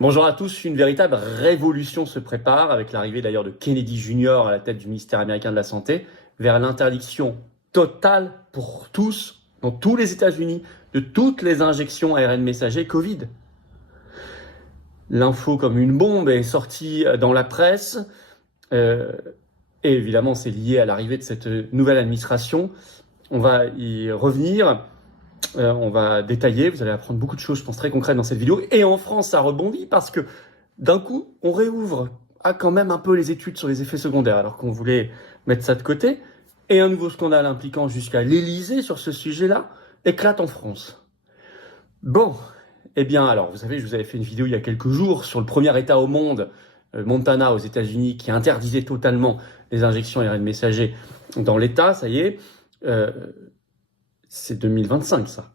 Bonjour à tous, une véritable révolution se prépare avec l'arrivée d'ailleurs de Kennedy Jr. à la tête du ministère américain de la Santé vers l'interdiction totale pour tous, dans tous les États-Unis, de toutes les injections ARN messager Covid. L'info comme une bombe est sortie dans la presse et évidemment c'est lié à l'arrivée de cette nouvelle administration. On va y revenir. On va détailler, vous allez apprendre beaucoup de choses, je pense, très concrètes dans cette vidéo. Et en France, ça rebondit parce que d'un coup, on réouvre quand même un peu les études sur les effets secondaires, alors qu'on voulait mettre ça de côté. Et un nouveau scandale impliquant jusqu'à l'Élysée sur ce sujet-là éclate en France. Bon, eh bien alors, vous savez, je vous avais fait une vidéo il y a quelques jours sur le premier État au monde, Montana aux États-Unis, qui interdisait totalement les injections ARN messager dans l'État, ça y est. C'est 2025, ça.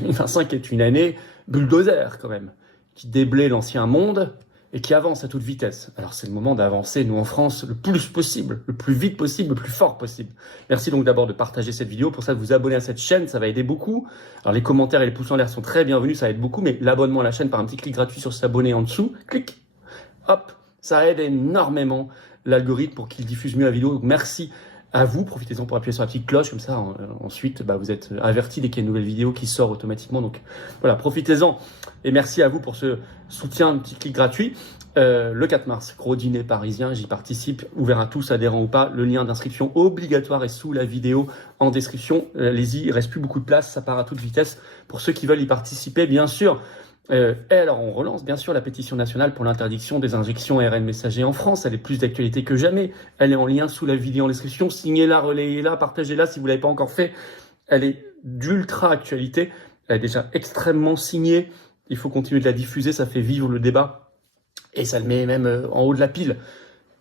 2025 est une année bulldozer, quand même, qui déblaye l'ancien monde et qui avance à toute vitesse. Alors, c'est le moment d'avancer, nous, en France, le plus possible, le plus vite possible, le plus fort possible. Merci donc d'abord de partager cette vidéo. Pour ça, de vous abonner à cette chaîne, ça va aider beaucoup. Alors, les commentaires et les pouces en l'air sont très bienvenus, ça aide beaucoup, mais l'abonnement à la chaîne par un petit clic gratuit sur s'abonner en dessous, clic, hop, ça aide énormément l'algorithme pour qu'il diffuse mieux la vidéo. Donc, merci à vous, profitez-en pour appuyer sur la petite cloche, comme ça ensuite vous êtes avertis dès qu'il y a une nouvelle vidéo qui sort automatiquement. Donc voilà, profitez-en et merci à vous pour ce soutien, un petit clic gratuit. Le 4 mars, gros dîner parisien, j'y participe, ouvert à tous, adhérents ou pas. Le lien d'inscription obligatoire est sous la vidéo en description. Allez-y, il reste plus beaucoup de place, ça part à toute vitesse pour ceux qui veulent y participer, bien sûr. Et alors, on relance bien sûr la pétition nationale pour l'interdiction des injections ARN messager en France. Elle est plus d'actualité que jamais. Elle est en lien sous la vidéo en description. Signez-la, relayez-la, partagez-la si vous ne l'avez pas encore fait. Elle est d'ultra actualité. Elle est déjà extrêmement signée. Il faut continuer de la diffuser. Ça fait vivre le débat. Et ça le met même en haut de la pile.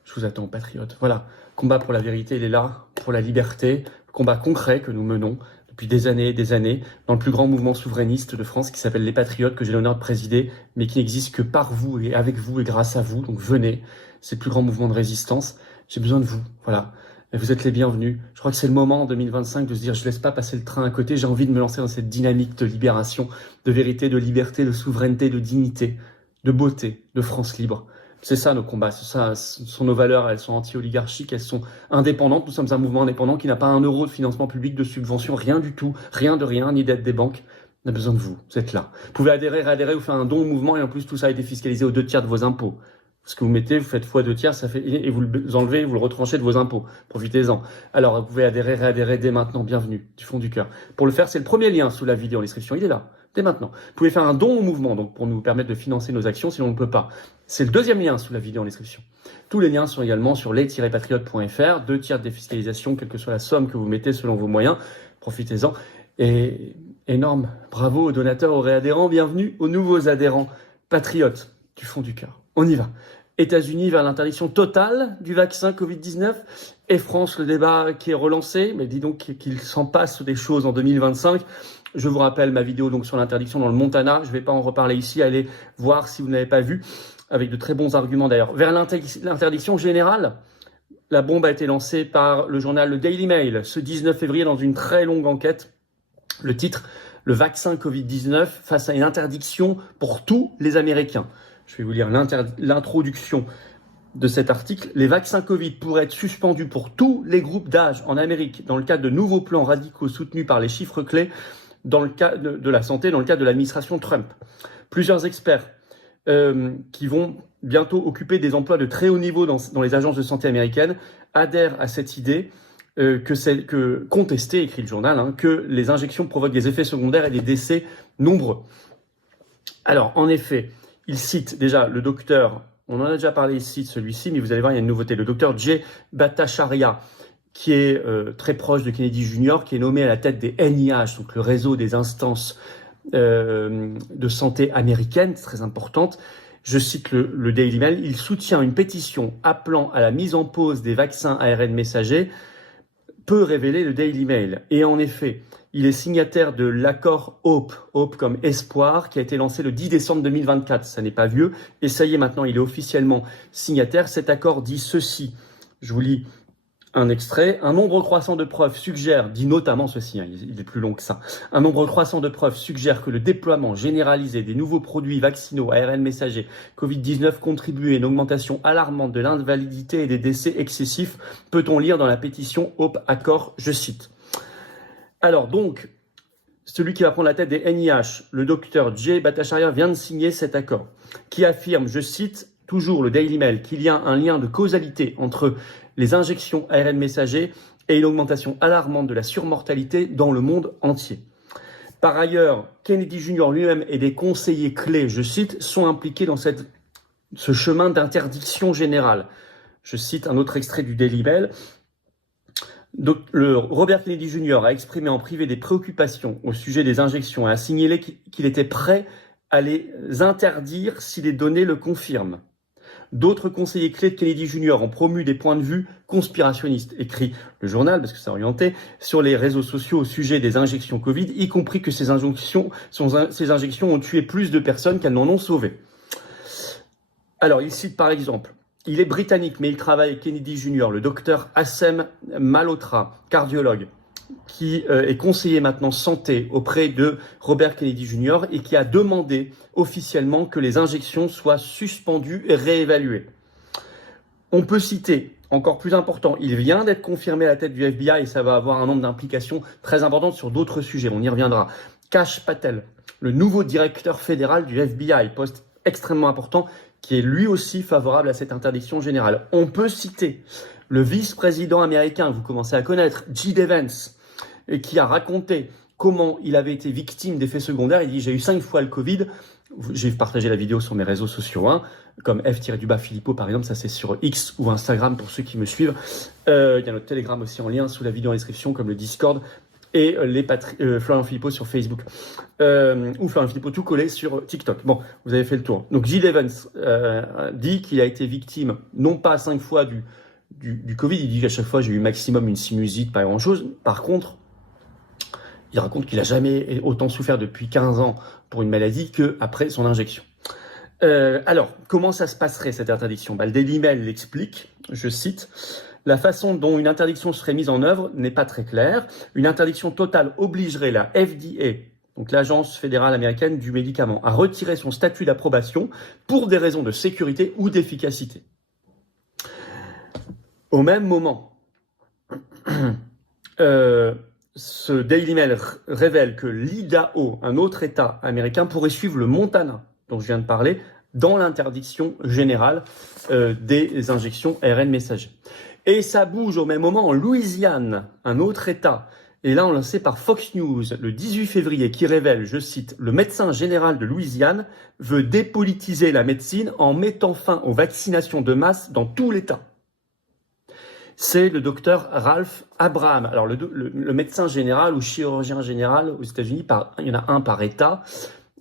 Je vous attends, patriotes. Voilà. Combat pour la vérité, il est là. Pour la liberté. Combat concret que nous menons depuis des années et des années, dans le plus grand mouvement souverainiste de France qui s'appelle les Patriotes, que j'ai l'honneur de présider, mais qui n'existe que par vous et avec vous et grâce à vous. Donc venez, c'est le plus grand mouvement de résistance. J'ai besoin de vous, voilà. Et vous êtes les bienvenus. Je crois que c'est le moment en 2025 de se dire, je laisse pas passer le train à côté, j'ai envie de me lancer dans cette dynamique de libération, de vérité, de liberté, de souveraineté, de dignité, de beauté, de France libre. C'est ça nos combats, c'est ça, ce sont nos valeurs, elles sont anti-oligarchiques, elles sont indépendantes. Nous sommes un mouvement indépendant qui n'a pas un euro de financement public, de subvention, rien du tout, rien de rien, ni d'aide des banques. On a besoin de vous, vous êtes là. Vous pouvez adhérer, réadhérer ou faire un don au mouvement et en plus tout ça a été fiscalisé aux 2 tiers de vos impôts. Ce que vous mettez, vous faites x 2 tiers, ça fait, et vous le enlevez, vous le retranchez de vos impôts. Profitez-en. Alors vous pouvez adhérer, réadhérer dès maintenant, bienvenue, du fond du cœur. Pour le faire, c'est le premier lien sous la vidéo en description, il est là. Dès maintenant. Vous pouvez faire un don au mouvement, donc pour nous permettre de financer nos actions, sinon on ne peut pas. C'est le deuxième lien sous la vidéo en description. Tous les liens sont également sur les-patriotes.fr, 2 tiers de défiscalisation, quelle que soit la somme que vous mettez selon vos moyens. Profitez-en. Et énorme, bravo aux donateurs, aux réadhérents, bienvenue aux nouveaux adhérents patriotes du fond du cœur. On y va. États-Unis vers l'interdiction totale du vaccin Covid-19 et France, le débat qui est relancé, mais dis donc qu'il s'en passe des choses en 2025. Je vous rappelle ma vidéo donc sur l'interdiction dans le Montana. Je ne vais pas en reparler ici. Allez voir si vous n'avez pas vu, avec de très bons arguments d'ailleurs. Vers l'interdiction générale, la bombe a été lancée par le journal Le Daily Mail ce 19 février dans une très longue enquête. Le titre, le vaccin Covid-19 face à une interdiction pour tous les Américains. Je vais vous lire l'introduction de cet article. Les vaccins Covid pourraient être suspendus pour tous les groupes d'âge en Amérique dans le cadre de nouveaux plans radicaux soutenus par les chiffres clés dans le cas de la santé, dans le cadre de l'administration Trump. Plusieurs experts qui vont bientôt occuper des emplois de très haut niveau dans les agences de santé américaines adhèrent à cette idée que contestée, écrit le journal, que les injections provoquent des effets secondaires et des décès nombreux. Alors, en effet, il cite déjà le docteur, on en a déjà parlé ici de celui-ci, mais vous allez voir, il y a une nouveauté. Le docteur Jay Bhattacharya, qui est très proche de Kennedy Jr., qui est nommé à la tête des NIH, donc le réseau des instances de santé américaines, très importante. Je cite le Daily Mail, il soutient une pétition appelant à la mise en pause des vaccins ARN messagers, peut révéler le Daily Mail. Et en effet, il est signataire de l'accord Hope comme espoir, qui a été lancé le 10 décembre 2024. Ça n'est pas vieux. Et ça y est, maintenant, il est officiellement signataire. Cet accord dit ceci. Je vous lis Un extrait, un nombre croissant de preuves suggère, dit notamment ceci, hein, il est plus long que ça, un nombre croissant de preuves suggère que le déploiement généralisé des nouveaux produits vaccinaux ARN messager Covid-19 contribue à une augmentation alarmante de l'invalidité et des décès excessifs, peut-on lire dans la pétition Hope Accord, je cite. Alors donc, celui qui va prendre la tête des NIH, le docteur Jay Bhattacharya, vient de signer cet accord, qui affirme, je cite, toujours le Daily Mail, qu'il y a un lien de causalité entre les injections ARN messager et une augmentation alarmante de la surmortalité dans le monde entier. Par ailleurs, Kennedy Jr. lui-même et des conseillers clés, je cite, sont impliqués dans ce chemin d'interdiction générale. Je cite un autre extrait du Daily Mail. Le Robert Kennedy Jr. a exprimé en privé des préoccupations au sujet des injections et a signalé qu'il était prêt à les interdire si les données le confirment. D'autres conseillers clés de Kennedy Jr. ont promu des points de vue conspirationnistes, écrit le journal, parce que c'est orienté, sur les réseaux sociaux au sujet des injections Covid, y compris que ces injections ont tué plus de personnes qu'elles n'en ont sauvé. Alors, il cite par exemple, il est britannique, mais il travaille avec Kennedy Jr., le docteur Assem Malhotra, cardiologue, qui est conseiller maintenant santé auprès de Robert Kennedy Jr. et qui a demandé officiellement que les injections soient suspendues et réévaluées. On peut citer, encore plus important, il vient d'être confirmé à la tête du FBI et ça va avoir un nombre d'implications très importantes sur d'autres sujets, on y reviendra. Kash Patel, le nouveau directeur fédéral du FBI, poste extrêmement important, qui est lui aussi favorable à cette interdiction générale. On peut citer le vice-président américain, vous commencez à connaître, J.D. Vance, qui a raconté comment il avait été victime d'effets secondaires. Il dit, j'ai eu 5 fois le Covid. J'ai partagé la vidéo sur mes réseaux sociaux, hein, comme F-Philippot par exemple, ça c'est sur X ou Instagram pour ceux qui me suivent. Il y a notre Telegram aussi en lien sous la vidéo en description, comme le Discord et Florian Philippot sur Facebook. Ou Florian Philippot tout collé sur TikTok. Bon, vous avez fait le tour. Donc J.D. Vance dit qu'il a été victime, non pas 5 fois du Covid, il dit qu'à chaque fois j'ai eu maximum une sinusite, pas grand chose. Par contre, il raconte qu'il n'a jamais autant souffert depuis 15 ans pour une maladie qu'après son injection. Alors, comment ça se passerait cette interdiction ? Le Daily Mail l'explique, je cite, « La façon dont une interdiction serait mise en œuvre n'est pas très claire. Une interdiction totale obligerait la FDA, donc l'Agence fédérale américaine du médicament, à retirer son statut d'approbation pour des raisons de sécurité ou d'efficacité. » Au même moment, ce Daily Mail révèle que l'Idaho, un autre État américain, pourrait suivre le Montana, dont je viens de parler, dans l'interdiction générale des injections ARN messager. Et ça bouge au même moment en Louisiane, un autre État. Et là, on l'a lancé par Fox News le 18 février qui révèle, je cite, « Le médecin général de Louisiane veut dépolitiser la médecine en mettant fin aux vaccinations de masse dans tout l'État. » C'est le docteur Ralph Abraham. Alors, le médecin général ou chirurgien général aux États-Unis, il y en a un par État.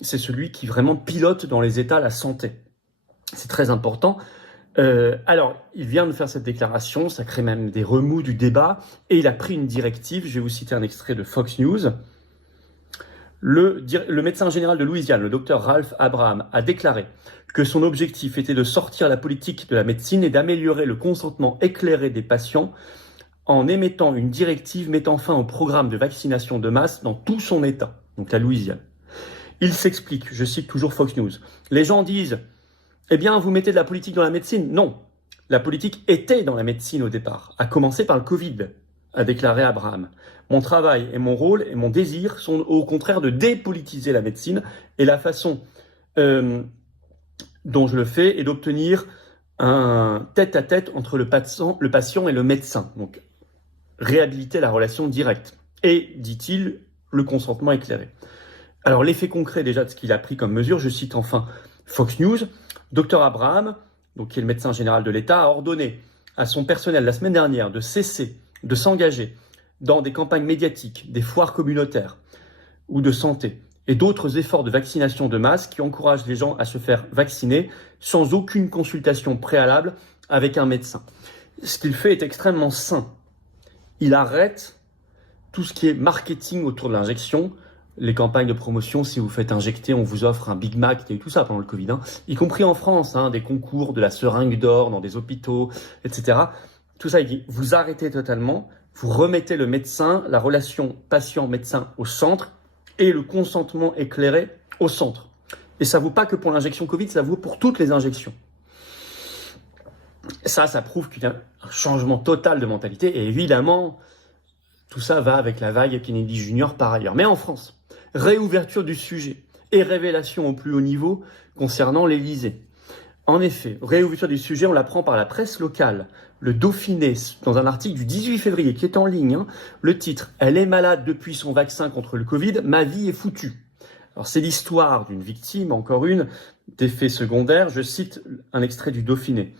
C'est celui qui vraiment pilote dans les États la santé. C'est très important. Alors, il vient de faire cette déclaration, ça crée même des remous du débat, et il a pris une directive. Je vais vous citer un extrait de Fox News. Le médecin général de Louisiane, le docteur Ralph Abraham, a déclaré que son objectif était de sortir la politique de la médecine et d'améliorer le consentement éclairé des patients en émettant une directive mettant fin au programme de vaccination de masse dans tout son État, donc la Louisiane. Il s'explique, je cite toujours Fox News, « Les gens disent, eh bien, vous mettez de la politique dans la médecine ?» Non, la politique était dans la médecine au départ, à commencer par le Covid, a déclaré Abraham. Mon travail et mon rôle et mon désir sont au contraire de dépolitiser la médecine et la façon dont je le fais est d'obtenir un tête-à-tête entre le patient et le médecin. Donc, réhabiliter la relation directe. Et, dit-il, le consentement éclairé. Alors, l'effet concret déjà de ce qu'il a pris comme mesure, je cite enfin Fox News, Dr Abraham, donc, qui est le médecin général de l'État, a ordonné à son personnel la semaine dernière de cesser de s'engager dans des campagnes médiatiques, des foires communautaires ou de santé et d'autres efforts de vaccination de masse qui encouragent les gens à se faire vacciner sans aucune consultation préalable avec un médecin. Ce qu'il fait est extrêmement sain. Il arrête tout ce qui est marketing autour de l'injection, les campagnes de promotion, si vous faites injecter, on vous offre un Big Mac, il y a eu tout ça pendant le Covid, y compris en France, des concours de la seringue d'or dans des hôpitaux, etc. Tout ça, il dit, vous arrêtez totalement, vous remettez le médecin, la relation patient-médecin au centre et le consentement éclairé au centre. Et ça vaut pas que pour l'injection Covid, ça vaut pour toutes les injections. Ça prouve qu'il y a un changement total de mentalité. Et évidemment, tout ça va avec la vague Kennedy Junior par ailleurs. Mais en France, réouverture du sujet et révélation au plus haut niveau concernant l'Élysée. En effet, réouverture du sujet, on l'apprend par la presse locale. Le Dauphiné, dans un article du 18 février qui est en ligne, le titre « Elle est malade depuis son vaccin contre le Covid, ma vie est foutue ». Alors c'est l'histoire d'une victime, encore une, d'effets secondaires. Je cite un extrait du Dauphiné.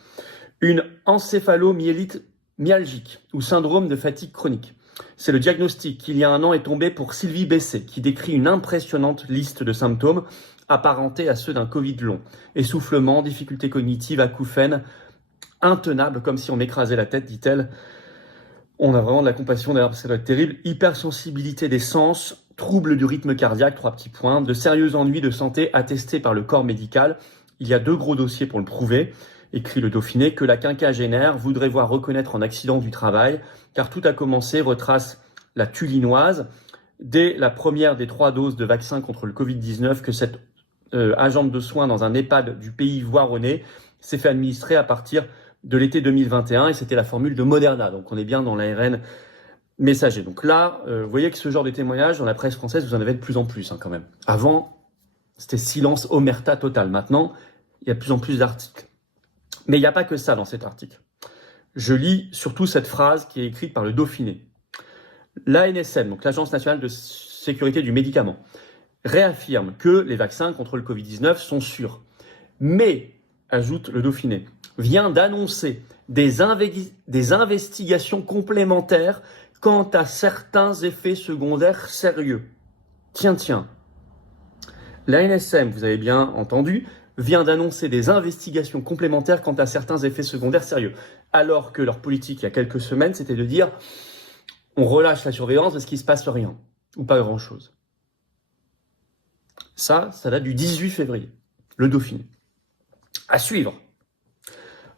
Une encéphalomyélite myalgique ou syndrome de fatigue chronique. C'est le diagnostic qui, il y a 1 an, est tombé pour Sylvie Besset, qui décrit une impressionnante liste de symptômes apparentés à ceux d'un Covid long. Essoufflement, difficultés cognitives, acouphènes, intenable, comme si on m'écrasait la tête, dit-elle. On a vraiment de la compassion d'ailleurs parce que ça doit être terrible. Hypersensibilité des sens, troubles du rythme cardiaque, 3 petits points, de sérieux ennuis de santé attestés par le corps médical. Il y a 2 gros dossiers pour le prouver. Écrit le Dauphiné, que la quinquagénaire voudrait voir reconnaître en accident du travail, car tout a commencé, retrace la Tulinoise, dès la première des 3 doses de vaccin contre le Covid-19 que cette agente de soins dans un EHPAD du pays voironnais s'est fait administrer à partir de l'été 2021, et c'était la formule de Moderna. Donc on est bien dans l'ARN messager. Donc là, vous voyez que ce genre de témoignages dans la presse française, vous en avez de plus en plus quand même. Avant, c'était silence, omerta totale. Maintenant, il y a de plus en plus d'articles. Mais il n'y a pas que ça dans cet article. Je lis surtout cette phrase qui est écrite par le Dauphiné. L'ANSM, donc l'Agence nationale de sécurité du médicament, réaffirme que les vaccins contre le Covid-19 sont sûrs. Mais, ajoute le Dauphiné, vient d'annoncer des investigations complémentaires quant à certains effets secondaires sérieux. Tiens. L'ANSM, vous avez bien entendu, vient d'annoncer des investigations complémentaires quant à certains effets secondaires sérieux. Alors que leur politique, il y a quelques semaines, c'était de dire on relâche la surveillance parce qu'il ne se passe rien, ou pas grand-chose. Ça date du 18 février, le Dauphiné. À suivre.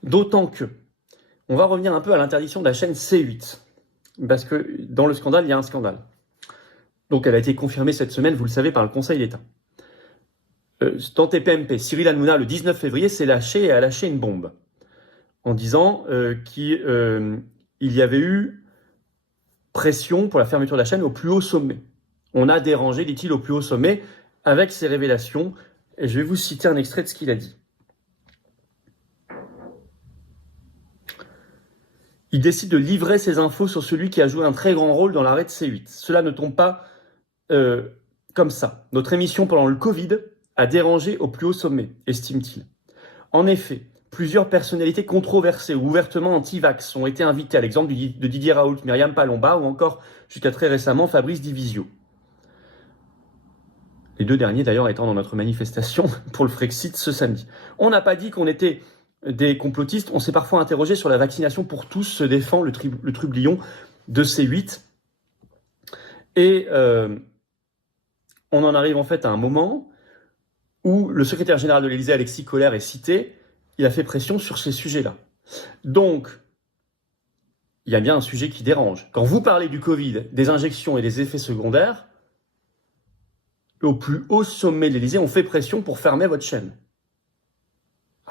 D'autant que, on va revenir un peu à l'interdiction de la chaîne C8. Parce que dans le scandale, il y a un scandale. Donc elle a été confirmée cette semaine, vous le savez, par le Conseil d'État. Dans TPMP, Cyril Hanouna, le 19 février, a lâché une bombe en disant qu'il y avait eu pression pour la fermeture de la chaîne au plus haut sommet. On a dérangé, dit-il, au plus haut sommet avec ces révélations. Et je vais vous citer un extrait de ce qu'il a dit. Il décide de livrer ses infos sur celui qui a joué un très grand rôle dans l'arrêt de C8. Cela ne tombe pas comme ça. Notre émission pendant le Covid a dérangé au plus haut sommet, estime-t-il. En effet, plusieurs personnalités controversées ou ouvertement anti-vax ont été invitées, à l'exemple de Didier Raoult, Myriam Palomba ou encore, jusqu'à très récemment, Fabrice Divisio. Les 2 derniers d'ailleurs étant dans notre manifestation pour le Frexit ce samedi. On n'a pas dit qu'on était des complotistes, on s'est parfois interrogé sur la vaccination pour tous, se défend le trublion de C8. Et on en arrive en fait à un moment où le secrétaire général de l'Élysée, Alexis Kohler, est cité, il a fait pression sur ces sujets-là. Donc, il y a bien un sujet qui dérange. Quand vous parlez du Covid, des injections et des effets secondaires, au plus haut sommet de l'Élysée, on fait pression pour fermer votre chaîne.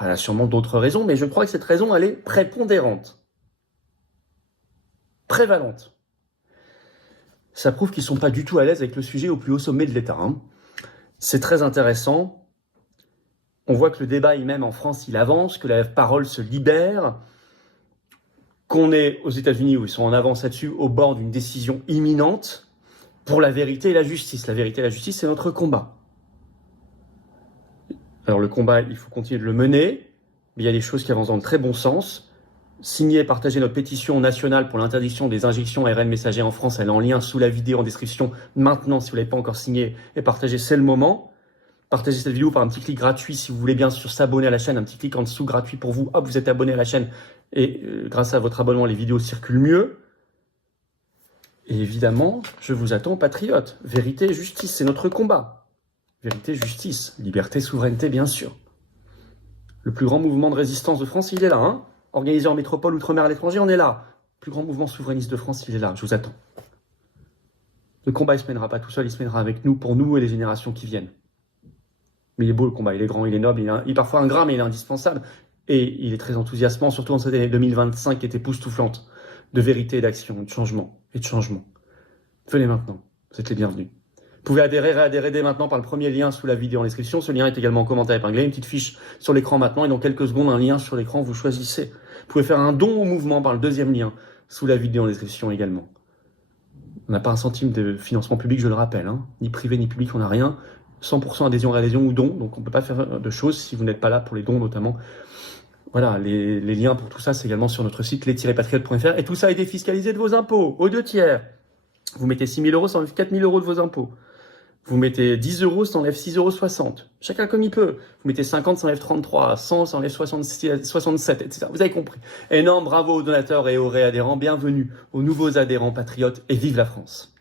Elle a sûrement d'autres raisons, mais je crois que cette raison, elle est prépondérante, prévalente. Ça prouve qu'ils ne sont pas du tout à l'aise avec le sujet au plus haut sommet de l'État. C'est très intéressant. On voit que le débat, même en France, il avance, que la parole se libère, qu'on est aux États-Unis, où ils sont en avance là-dessus, au bord d'une décision imminente pour la vérité et la justice. La vérité et la justice, c'est notre combat. Alors le combat, il faut continuer de le mener, mais il y a des choses qui avancent dans le très bon sens. Signez et partagez notre pétition nationale pour l'interdiction des injections ARN messager en France. Elle est en lien sous la vidéo en description. Maintenant, si vous ne l'avez pas encore signé et partagé, c'est le moment. Partagez cette vidéo par un petit clic gratuit si vous voulez bien sûr s'abonner à la chaîne. Un petit clic en dessous gratuit pour vous. Hop, vous êtes abonné à la chaîne et grâce à votre abonnement, les vidéos circulent mieux. Et évidemment, je vous attends, patriotes. Vérité et justice, c'est notre combat. Vérité, justice, liberté, souveraineté, bien sûr. Le plus grand mouvement de résistance de France, il est là, organisé en métropole, outre-mer, à l'étranger, on est là. Le plus grand mouvement souverainiste de France, il est là, je vous attends. Le combat, il se mènera pas tout seul, il se mènera avec nous, pour nous et les générations qui viennent. Mais il est beau le combat, il est grand, il est noble, il est parfois ingrat, mais il est indispensable. Et il est très enthousiasmant, surtout en cette année 2025 qui est époustouflante, de vérité, d'action, de changement et de changement. Venez maintenant, vous êtes les bienvenus. Vous pouvez adhérer, réadhérer dès maintenant par le premier lien sous la vidéo en description. Ce lien est également en commentaire épinglé, une petite fiche sur l'écran maintenant, et dans quelques secondes, un lien sur l'écran, vous choisissez. Vous pouvez faire un don au mouvement par le deuxième lien sous la vidéo en description également. On n'a pas un centime de financement public, je le rappelle, hein. Ni privé ni public, on n'a rien. 100% adhésion, réadhésion ou don, donc on ne peut pas faire de choses si vous n'êtes pas là pour les dons notamment. Voilà, les liens pour tout ça, c'est également sur notre site les-patriotes.fr, et tout ça est défiscalisé de vos impôts, aux 2/3. Vous mettez 6 000 €, ça enlève 4 000 € de vos impôts. Vous mettez 10 €, ça enlève 6,60 €. Chacun comme il peut. Vous mettez 50, ça enlève 33. 100, ça enlève 67, etc. Vous avez compris. Énorme bravo aux donateurs et aux réadhérents. Bienvenue aux nouveaux adhérents patriotes et vive la France.